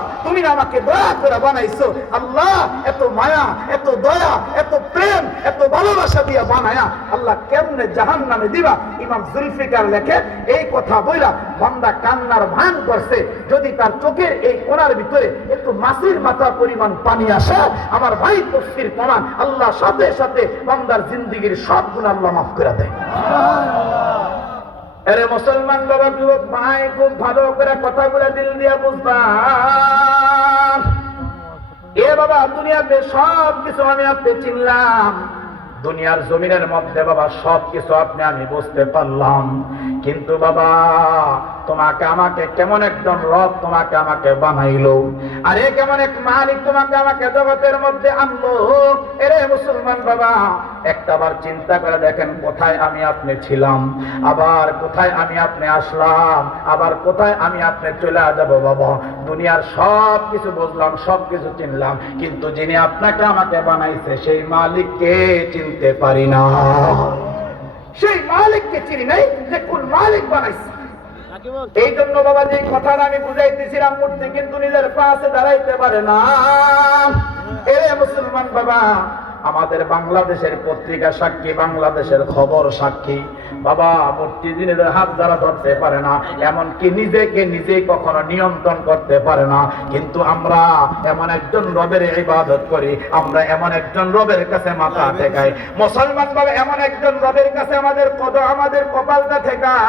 রব তুমি আমাকে দয়া করে বানাইছো। আল্লাহ এত মায়া, এত দয়া, এত প্রেম, এত ভালোবাসা দিয়ে বানায়া আল্লাহ কেমনে জাহান্নামে দিবা? ইমাম জুলফিকার লেখে এই কথা বইলা বান্দা কান্নার ভান করছে। যদি তার চোখের এই কোণার ভিতরে একটু মাছির মাথা পরিমাণ পানি আসে, আমার ভাই তফসির প্রমাণ, আল্লাহ সাথে সাথে বান্দার জিন্দেগীর সব গুনাহ আল্লাহ মাফ করে দেয়। আরে মুসলমান বাবা, যুবক ভাই, খুব ভালো করে কথাগুলো দিল দিয়া বুঝবাম। এ বাবা, দুনিয়াতে সব কিছু আমি আপনি চিনলাম, দুনিয়ার জমিনের মধ্যে বাবা সব কিছু আপনি আমি বুঝতে পারলাম, কিন্তু বাবা তোমাকে আমাকে কেমন একজন রব তোমাকে আমাকে বানাইলো, আরে কেমন এক মালিক তোমাকে আমাকে জগতের মধ্যে আনলো। এরে মুসলমান বাবা, একটাবার চিন্তা করে দেখেন, কোথায় আমি আপনি ছিলাম, আবার কোথায় আমি আপনি আসলাম, আবার কোথায় আমি আপনি চলে যাব। বাবা দুনিয়ার সব কিছু বুঝলাম, সব কিছু চিনলাম, কিন্তু যিনি আপনাকে আমাকে বানাইছে সেই মালিককে চিনতে পারি না। সেই মালিককে চিনি নাই যে কোন মালিক বানাইছে। এই জন্য বাবা যে কথাটা আমি বুঝাইতেছিলাম, মূর্তি কিন্তু নিজের পাশে দাঁড়াইতে পারে না। এ মুসলমান বাবা, আমাদের বাংলাদেশের পত্রিকা সাক্ষী, বাংলাদেশের খবর সাক্ষী। বাবা মূর্তি নিজেদের হাত দ্বারা ধরতে পারে না, এমনকি নিজেকে নিজেই কখনো নিয়ন্ত্রণ করতে পারে না। কিন্তু আমরা এমন একজন রবের ইবাদত করি, আমরা এমন একজন রবের কাছে মাথা ঠেকাই। মুসলমান বাবা, এমন একজন রবের কাছে আমাদের কপালটা ঠেকাই।